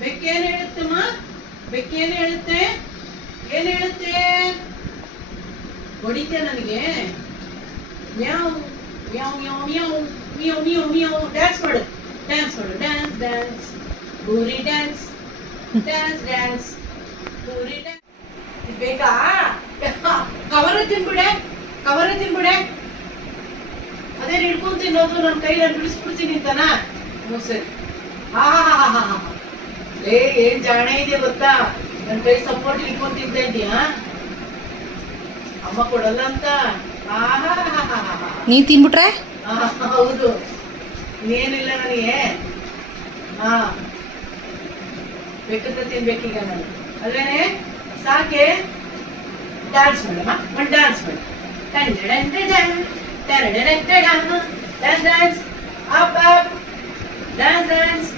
ಬೆಕ್ಕೇನ್ ಹೇಳುತ್ತಮ್ಮ? ಬೆಕ್ಕೇನ್ ಹೇಳುತ್ತೆ? ಏನ್ ಹೇಳುತ್ತೆ? ಹೊಡಿತೀಯ ನನಗೆ? Meow meow meow meow meow meow meow. Dance ಮಾಡು, ಡ್ಯಾನ್ಸ್ ಮಾಡು, ಡ್ಯಾನ್ಸ್ ಡ್ಯಾನ್ಸ್ ಪೂರಿ ಡ್ಯಾನ್ಸ್, ಡ್ಯಾನ್ಸ್ ಡ್ಯಾನ್ಸ್ ಪೂರಿ ಡ್ಯಾನ್ಸ್. ಬೇಕಾ? ಕವರ್ ತಿನ್ಬಿಡೆ, ಕವರ್ ತಿನ್ಬಿಡೆ. ಅದೇ ಹಿಡ್ಕೊಂಡ್ ತಿನ್ನೋದು, ನನ್ನ ಕೈಯಲ್ಲಿ ಬಿಡಿಸ್ಬಿಡ್ತೀನಿ ಅಂತಾನ. ಸರಿ. ಹಾ ಏನ್ ಜಾಣೆ ಇದೆ ಗೊತ್ತಾ? ನನ್ನ ಕೈ ಸಪೋರ್ಟ್ ಹಿಡ್ಕೊಂಡ್ ತಿಂತ ಇದೀಯಾ? ಅಮ್ಮ ಕೊಡಲ್ಲ ಅಂತ. ನೀವ್ ತಿನ್ಬಿಟ್ರೆ? ಹೌದು, ಇನ್ನೇನಿಲ್ಲ ನನಗೆ. ಹಾ, ಬೇಕಂತ ತಿನ್ಬೇಕೀಗ ನಾನು, ಅಲ್ವೇನೆ? ಸಾಕೆ? ಡ್ಯಾನ್ಸ್ ಮಾಡಮ್ಮ, ಒಂದು ಡ್ಯಾನ್ಸ್ ಮಾಡಿ. Dance dance, up up, dance dance.